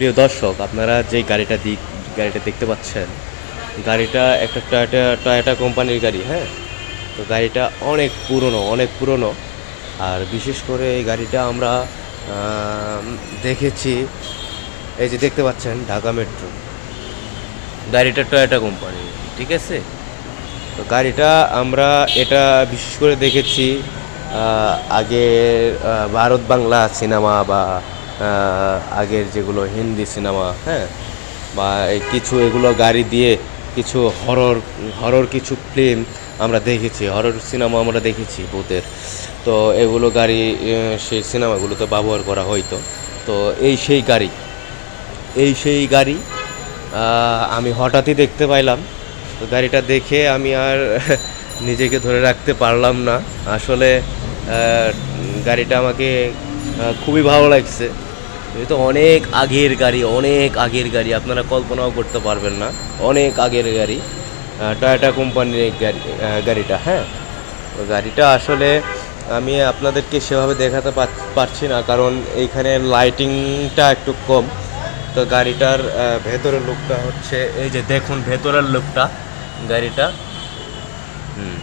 প্রিয় দর্শক, আপনারা যে গাড়িটা দেখতে পাচ্ছেন, গাড়িটা একটা টয়োটা কোম্পানির গাড়ি। হ্যাঁ, তো গাড়িটা অনেক পুরনো। আর বিশেষ করে এই গাড়িটা আমরা দেখেছি। এই যে দেখতে পাচ্ছেন ঢাকা মেট্রো, গাড়িটা টয়োটা কোম্পানি, ঠিক আছে। তো গাড়িটা আমরা এটা বিশেষ করে দেখেছি আগের ভারত বাংলা সিনেমা বা আগের যেগুলো হিন্দি সিনেমা, হ্যাঁ, বা এই কিছু এগুলো গাড়ি দিয়ে কিছু হরর হরর কিছু ফিল্ম আমরা দেখেছি, হরর সিনেমা আমরা দেখেছি ভূতের। তো এগুলো গাড়ি সেই সিনেমাগুলোতে ব্যবহার করা হইতো। তো এই সেই গাড়ি আমি হঠাৎই দেখতে পাইলাম। তো গাড়িটা দেখে আমি আর নিজেকে ধরে রাখতে পারলাম না। আসলে গাড়িটা আমাকে খুবই ভালো লাগছে। এটা তো অনেক আগের গাড়ি, আপনারা কল্পনাও করতে পারবেন না। অনেক আগের গাড়ি, টয়োটা কোম্পানির এই গাড়িটা। হ্যাঁ, তো গাড়িটা আসলে আমি আপনাদেরকে সেভাবে দেখাতে পারছি না, কারণ এইখানে লাইটিংটা একটু কম। তো গাড়িটার ভেতরের লুকটা হচ্ছে এই যে দেখুন, ভেতরের লুকটা গাড়িটা। হুম,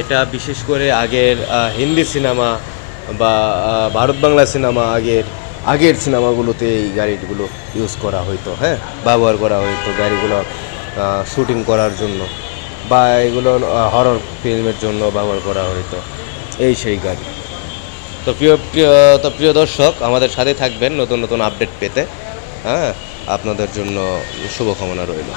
এটা বিশেষ করে আগের হিন্দি সিনেমা বা ভারত বাংলা সিনেমা, আগের সিনেমাগুলোতে এই গাড়িগুলো ইউজ করা হইতো। হ্যাঁ, ব্যবহার করা হইতো গাড়িগুলো শুটিং করার জন্য, বা এগুলো হরর ফিল্মের জন্য ব্যবহার করা হইতো। এই সেই গাড়ি। তো প্রিয় দর্শক, আমাদের সাথে থাকবেন নতুন নতুন আপডেট পেতে। হ্যাঁ, আপনাদের জন্য শুভকামনা রইল।